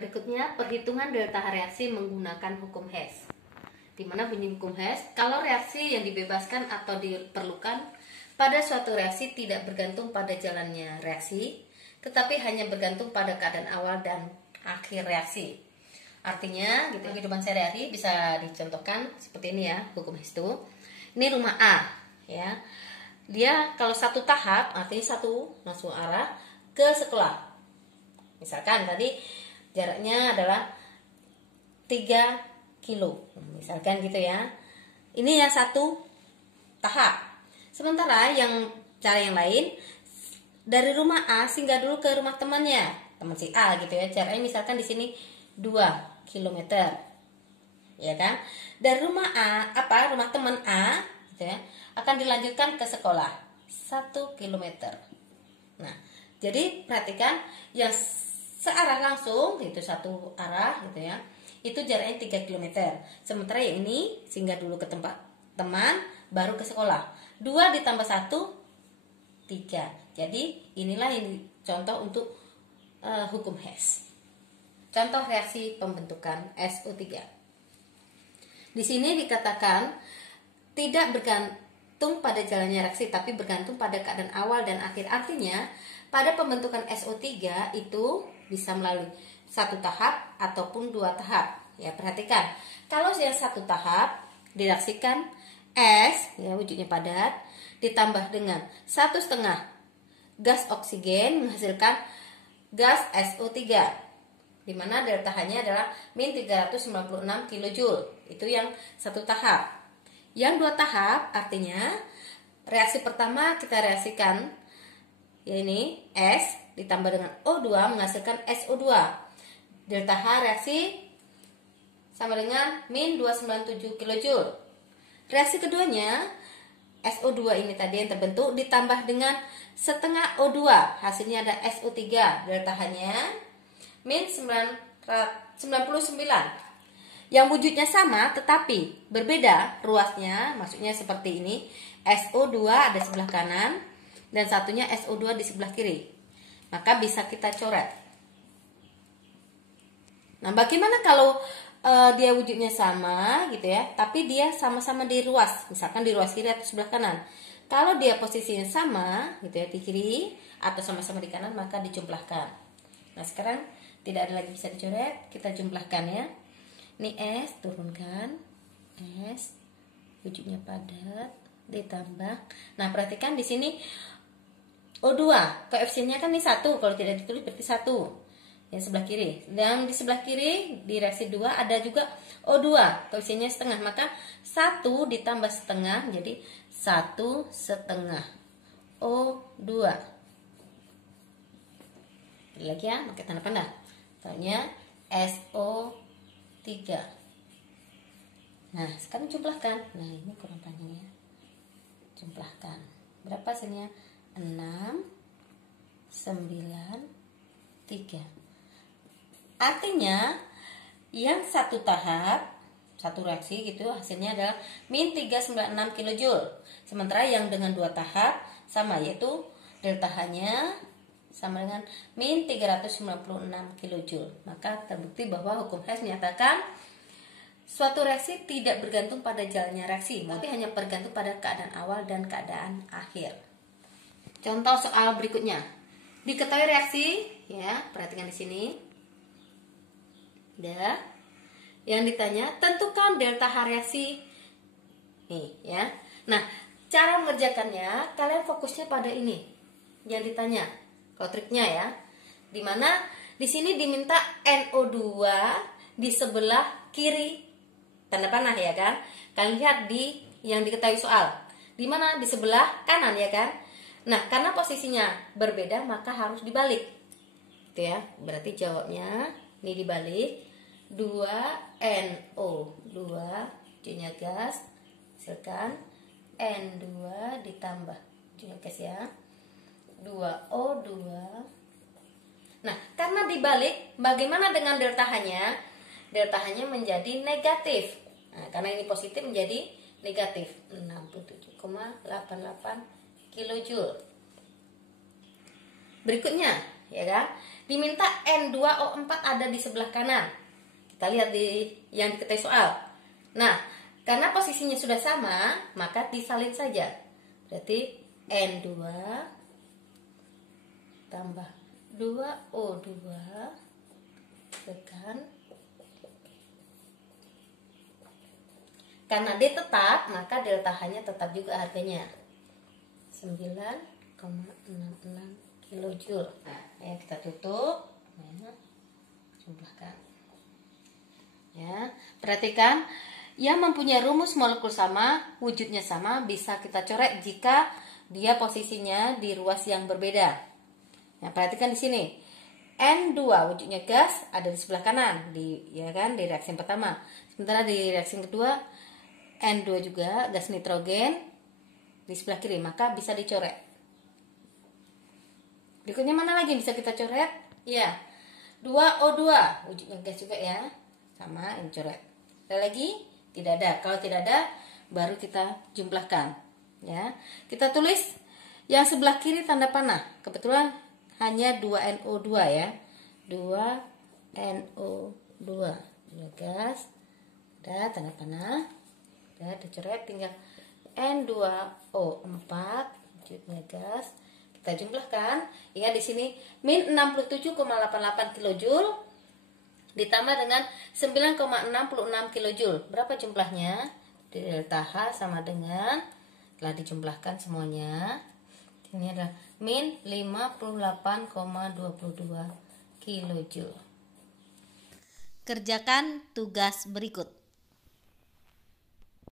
Berikutnya, perhitungan delta reaksi menggunakan hukum Hess. Di mana bunyi hukum Hess, kalau reaksi yang dibebaskan atau diperlukan pada suatu reaksi tidak bergantung pada jalannya reaksi, tetapi hanya bergantung pada keadaan awal dan akhir reaksi. Artinya, gitu, kehidupan sehari-hari bisa dicontohkan seperti ini ya, hukum Hess itu. Ini rumah A, ya. Dia kalau satu tahap, artinya satu langsung arah ke sekolah. Misalkan tadi jaraknya adalah 3 kilo, misalkan gitu ya. Ini yang satu tahap. Sementara yang cara yang lain, dari rumah A singgah dulu ke rumah temannya, teman si A gitu ya. Caranya misalkan di sini 2 kilometer, ya kan? Dari rumah A, rumah teman A gitu ya, akan dilanjutkan ke sekolah 1 kilometer. Nah, jadi perhatikan yang searah langsung itu satu arah gitu ya, itu jaraknya 3 km. Sementara yang ini singgah dulu ke tempat teman baru ke sekolah. 2 ditambah 1 3. Jadi inilah yang contoh untuk hukum Hess. Contoh reaksi pembentukan SO3. Di sini dikatakan tidak bergantung pada jalannya reaksi, tapi bergantung pada keadaan awal dan akhir. Artinya pada pembentukan SO3 itu bisa melalui satu tahap ataupun 2 tahap. Ya, perhatikan. Kalau yang satu tahap direaksikan S, ya wujudnya padat, ditambah dengan 1,5 gas oksigen menghasilkan gas SO3. Di mana delta H-nya adalah min 396 kJ. Itu yang satu tahap. Yang 2 tahap artinya reaksi pertama kita reaksikan ya ini S ditambah dengan O2 menghasilkan SO2. Delta H reaksi sama dengan min 297 kJ. Reaksi keduanya SO2 ini tadi yang terbentuk ditambah dengan setengah O2, hasilnya ada SO3. Delta H-nya min 99. Yang wujudnya sama tetapi berbeda ruasnya, maksudnya seperti ini. SO2 ada sebelah kanan dan satunya SO2 di sebelah kiri. Maka bisa kita coret. Nah, bagaimana kalau dia wujudnya sama gitu ya, tapi dia sama-sama di ruas, misalkan di ruas kiri atau sebelah kanan. Kalau dia posisinya sama gitu ya, di kiri atau sama-sama di kanan, maka dijumlahkan. Nah, sekarang tidak ada lagi bisa dicoret, kita jumlahkan ya. Ini S turunkan, S wujudnya padat ditambah. Nah, perhatikan di sini O2, koefisiennya kan ini 1, kalau tidak ditulis berarti 1. Yang sebelah kiri. Dan di sebelah kiri di reaksi 2 ada juga O2, koefisiennya setengah, maka 1 ditambah setengah jadi 1,5 O2. Lagi ya, pakai tanda panah. Tanya SO3. Nah, sekarang jumlahkan. Nah, ini kurang panjang ya. Jumlahkan. Berapa hasilnya? 6, 9, 3. Artinya yang satu tahap, satu reaksi gitu hasilnya adalah min 396 kJ. Sementara yang dengan 2 tahap sama, yaitu delta H-nya sama dengan min 396 kJ. Maka terbukti bahwa hukum Hess menyatakan suatu reaksi tidak bergantung pada jalannya reaksi, tapi hanya bergantung pada keadaan awal dan keadaan akhir. Contoh soal berikutnya. Diketahui reaksi, ya, perhatikan di sini. Udah. Yang ditanya, tentukan delta H reaksi. Nih, ya. Nah, cara mengerjakannya, kalian fokusnya pada ini. Yang ditanya. Kalau triknya ya. Dimana di sini diminta NO2 di sebelah kiri. Tanda panah ya kan? Kalian lihat di yang diketahui soal. Dimana di sebelah kanan ya kan? Nah, karena posisinya berbeda maka harus dibalik. Gitu ya. Berarti jawabnya ini dibalik. 2NO2 wujudnya gas, hasilkan N2 ditambah wujudnya gas ya. 2O2. Nah, karena dibalik, bagaimana dengan delta H-nya? Delta H-nya menjadi negatif. Nah, karena ini positif menjadi negatif. 67,88 kJ. Berikutnya, ya kan? Diminta N2O4 ada di sebelah kanan. Kita lihat di yang diketahui soal. Nah, karena posisinya sudah sama, maka disalin saja. Berarti N2 tambah 2O2 tekan. Karena D tetap, maka delta H-nya tetap juga harganya 9,66 kilojoule. Nah, ya kita tutup. Ya, jumlahkan. Ya, perhatikan yang mempunyai rumus molekul sama, wujudnya sama, bisa kita coret jika dia posisinya di ruas yang berbeda. Nah, perhatikan di sini. N2 wujudnya gas ada di sebelah kanan di reaksi yang pertama. Sementara di reaksi yang kedua N2 juga gas nitrogen di sebelah kiri, maka bisa dicoret. Berikutnya mana lagi yang bisa kita coret? Ya, 2O2 wujudnya gas juga ya. Sama, ini coret. Ada lagi? Tidak ada. Kalau tidak ada, baru kita jumlahkan. Ya, kita tulis yang sebelah kiri tanda panah. Kebetulan hanya 2NO2 ya. 2NO2 gas. Ada tanda panah. Udah dicoret, tinggal N2O4 wujudnya gas. Kita jumlahkan. Ingat di sini min 67,88 kilojoule ditambah dengan 9,66 kilojoule. Berapa jumlahnya? Delta H sama dengan, telah dijumlahkan semuanya. Ini adalah min 58,22 kilojoule. Kerjakan tugas berikut.